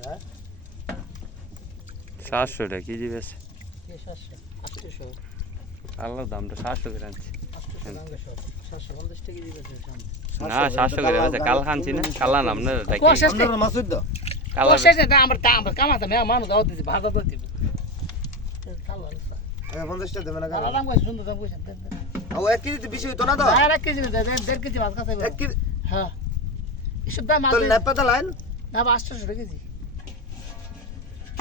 ki şöyle ses. Allah damdır sağ şöyle rent. Sağ şöyle işte gidiyoruz. Sağ şöyle rent. Kalla namne de. Koşuş da. Koşuş da damır damır. Kama da meyam manu da oldu diye bahadır da diye. Kalla nasıl? Ben bunda işte demene kadar. Allah'ım koşuş şunu da koşuş. Ama etkili de bir şey donada. Ha etkili de der ki diye bahadır. Etkili. Ha. İşte daha madde. Tol ne pata lan? Ne başta şöyle gidiyor.